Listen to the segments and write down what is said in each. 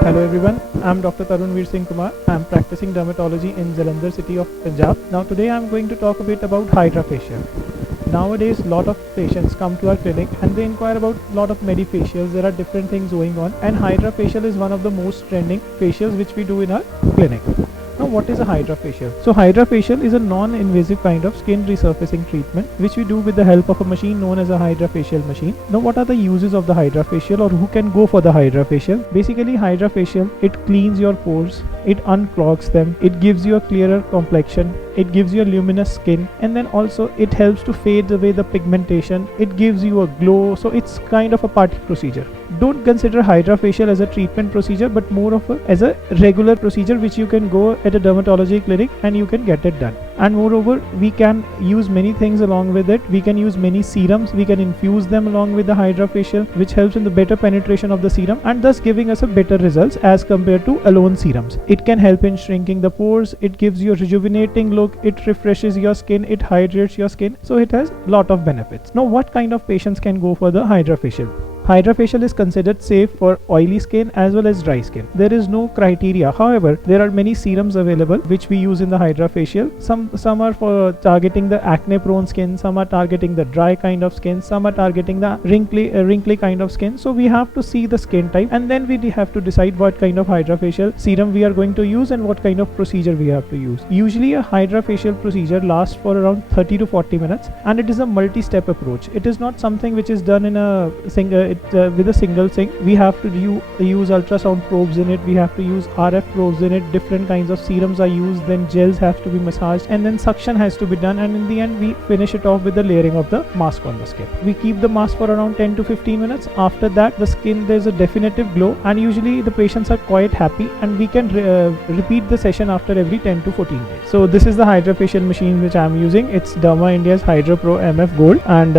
Hello everyone, I'm Dr. Tarunveer Singh Kumar. I'm practicing dermatology in Jalandhar city of Punjab. Now today I'm going to talk a bit about hydrafacial. Nowadays lot of patients come to our clinic and they inquire about lot of medifacials. There are different things going on and hydrafacial is one of the most trending facials which we do in our clinic. Now what is a hydrafacial? So hydrafacial is a non-invasive kind of skin resurfacing treatment which we do with the help of a machine known as a hydrafacial machine. Now what are the uses of the hydrafacial or who can go for the hydrafacial? Basically hydrafacial, it cleans your pores, it unclogs them, it gives you a clearer complexion, it gives you a luminous skin, and then also it helps to fade away the pigmentation, it gives you a glow. So it's kind of a party procedure. Don't consider hydrafacial as a treatment procedure but more of as a regular procedure which you can go at a dermatology clinic and you can get it done. And moreover, we can use many things along with it. We can use many serums, we can infuse them along with the hydrafacial, which helps in the better penetration of the serum and thus giving us a better results as compared to alone serums. It can help in shrinking the pores, it gives you a rejuvenating look, it refreshes your skin, it hydrates your skin. So it has lot of benefits. Now what kind of patients can go for the hydrafacial? Hydrafacial is considered safe for oily skin as well as dry skin. There is no criteria. However, there are many serums available which we use in the hydrafacial. Some are for targeting the acne prone skin, some are targeting the dry kind of skin, some are targeting the wrinkly kind of skin. So we have to see the skin type and then we have to decide what kind of hydrafacial serum we are going to use and what kind of procedure we have to use. Usually a hydrafacial procedure lasts for around 30 to 40 minutes and it is a multi-step approach. It is not something which is done in a single with a single thing. We have to use ultrasound probes in it, we have to use RF probes in it, different kinds of serums are used, then gels have to be massaged and then suction has to be done, and in the end we finish it off with the layering of the mask on the skin. We keep the mask for around 10 to 15 minutes. After that the skin, there's a definitive glow and usually the patients are quite happy and we can repeat the session after every 10 to 14 days. So this is the hydrafacial machine which I'm using. It's Derma India's Hydra Pro MF Gold, and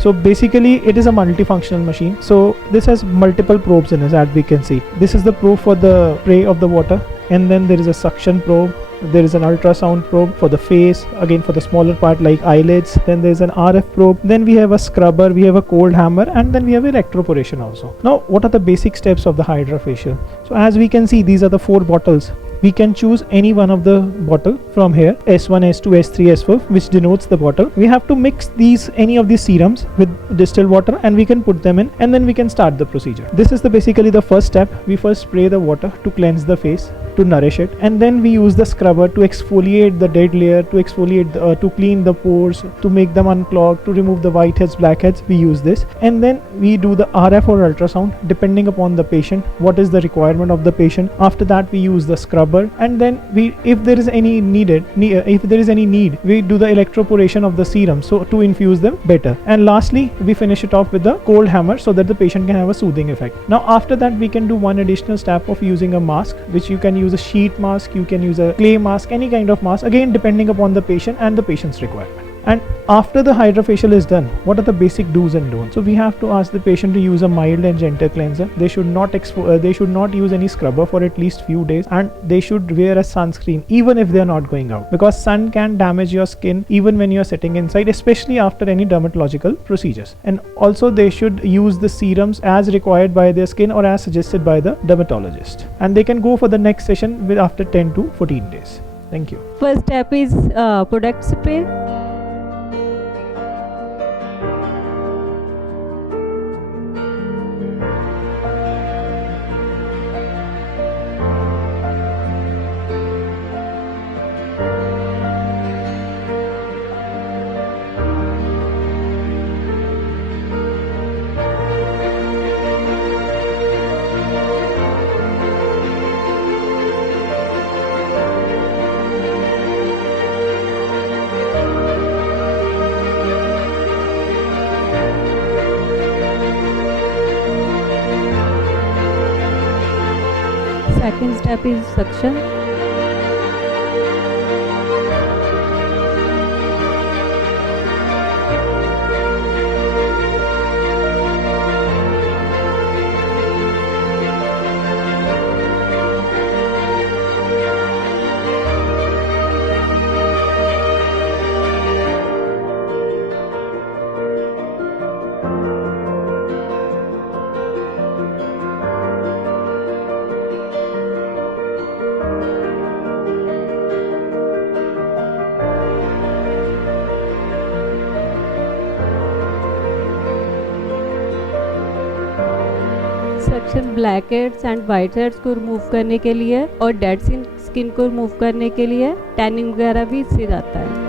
so basically it is a multifunctional machine. So this has multiple probes in it, as we can see. This is the probe for the spray of the water, and then there is a suction probe, there is an ultrasound probe for the face, again for the smaller part like eyelids, then there is an RF probe, then we have a scrubber, we have a cold hammer, and then we have electroporation also. Now what are the basic steps of the hydrafacial? So as we can see, these are the 4 bottles. We can choose any one of the bottle from here, S1, S2, S3, S4, which denotes the bottle. We have to mix any of these serums with distilled water and we can put them in and then we can start the procedure. This is basically the first step. We first spray the water to cleanse the face, to nourish it, and then we use the scrubber to exfoliate the dead layer, to exfoliate to clean the pores, to make them unclog, to remove the whiteheads, blackheads. We use this, and then we do the RF or ultrasound depending upon the patient, what is the requirement of the patient. After that we use the scrubber, and then if there is any need, we do the electroporation of the serum so to infuse them better, and lastly we finish it off with the cold hammer so that the patient can have a soothing effect. Now after that we can do one additional step of using a mask, which you can use a sheet mask, you can use a clay mask, any kind of mask, again depending upon the patient and the patient's requirement. And after the hydrafacial is done, what are the basic do's and don'ts? So we have to ask the patient to use a mild and gentle cleanser. They should not use any scrubber for at least few days, and they should wear a sunscreen even if they are not going out, because sun can damage your skin even when you are sitting inside, especially after any dermatological procedures. And also they should use the serums as required by their skin or as suggested by the dermatologist, and they can go for the next session after 10 to 14 days. Thank you. First step is product spray. Second step is suction. Section black heads and white heads को remove करने के लिए और dead skin को remove करने के लिए। Tanning वगैरह भी इससे जाता है।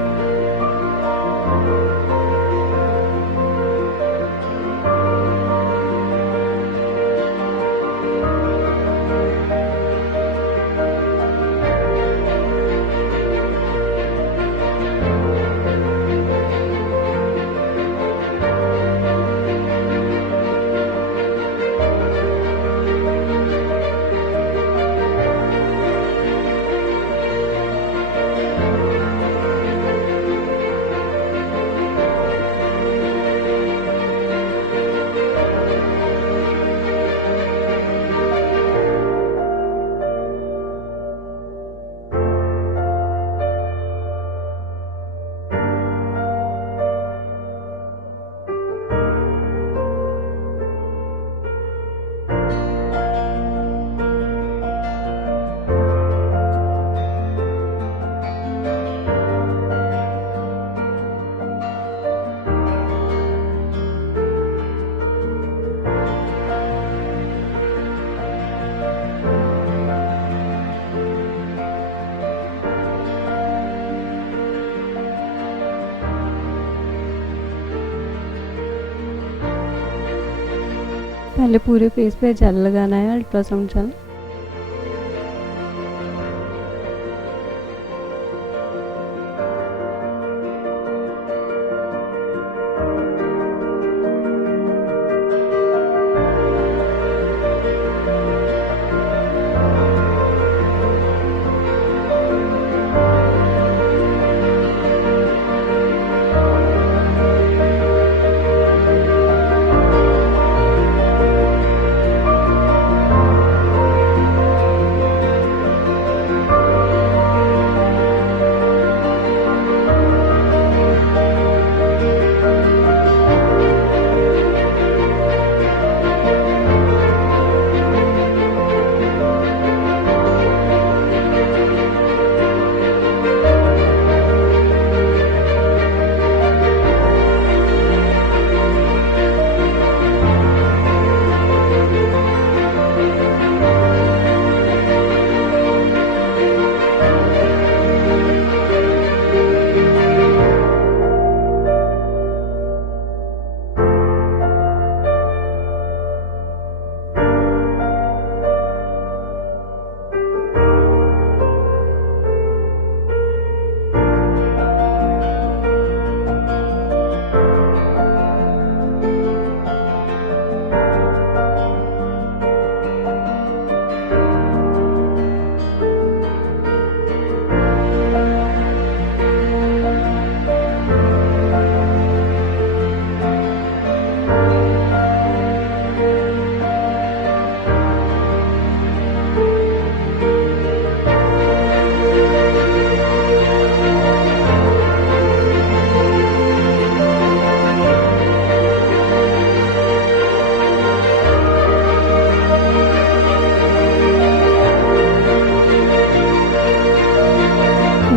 पहले पूरे फेस पे जेल लगाना है, अल्ट्रासाउंड जेल।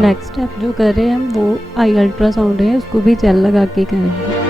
नेक्स्ट स्टेप जो कर रहे हैं हम वो आई अल्ट्रासाउंड है, उसको भी जेल लगा के करेंगे।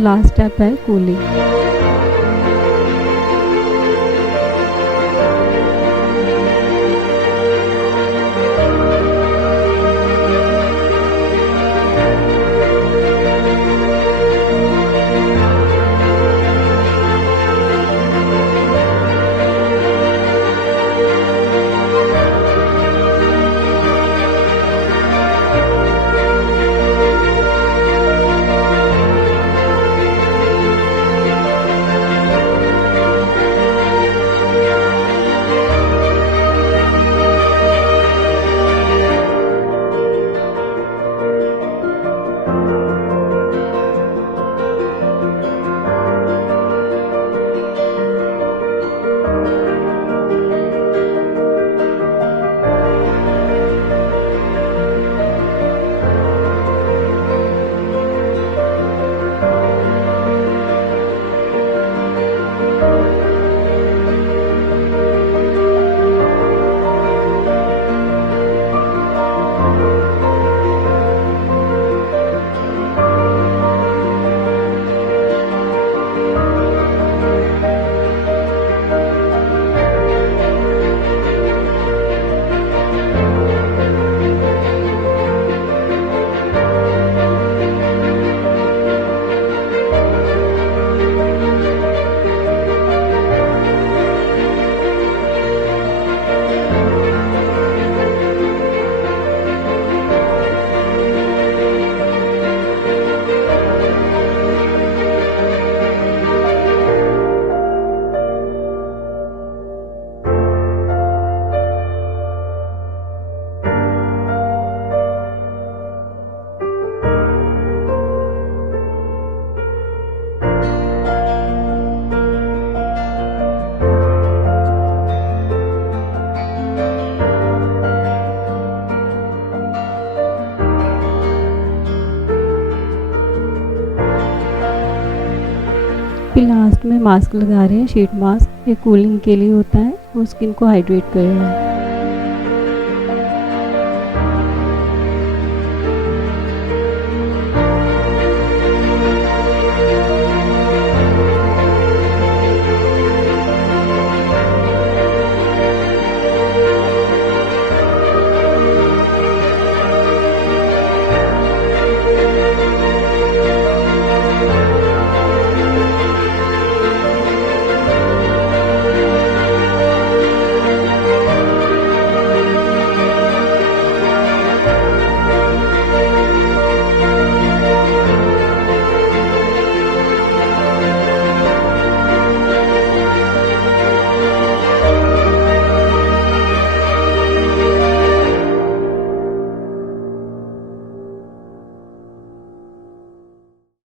लास्ट स्टेप है कूलिंग। फिर लास्ट में मास्क लगा रहे हैं, शीट मास्क। ये कूलिंग के लिए होता है, वो स्किन को हाइड्रेट करेगा।